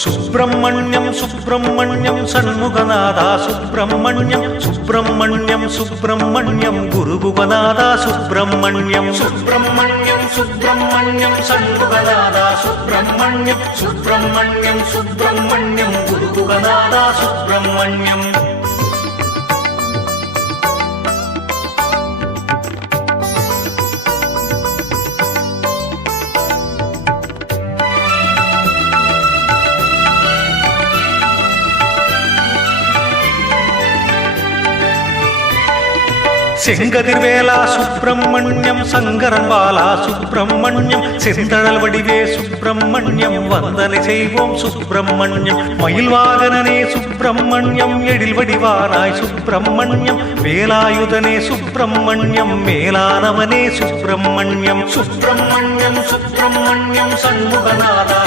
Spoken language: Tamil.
സുബ്രഹ്മണ്യം സുബ്രഹ്മണ്യം ഷൺമുഖനാഥ സുബ്രഹ്മണ്യം സുബ്രഹ്മണ്യം സുബ്രഹ്മണ്യം ഗുരുഗുഹനാഥ സുബ്രഹ്മണ്യം സുബ്രഹ്മണ്യം സുബ്രഹ്മണ്യം ഷൺമുഖനാഥ സുബ്രഹ്മണ്യം സുബ്രഹ്മണ്യം സുബ്രഹ്മണ്യം ഗുരുഗുഹനാഥ സുബ്രഹ്മണ്യം செங்கதிர்வேலா சுப்பிரமணியம் சங்கரன் வாலா சுப்பிரமணியம் செந்தழல் வடிவே சுப்பிரமணியம் வந்தனை செய்வோம் சுப்பிரமணியம் மயில் வாகனனே சுப்பிரமணியம் எழில் வடிவானாய் சுப்பிரமணியம் வேலாயுதனே சுப்பிரமணியம் மேலானவனே சுப்பிரமணியம் சுப்பிரமணியம் சுப்பிரமணியம் சண்முகநாதா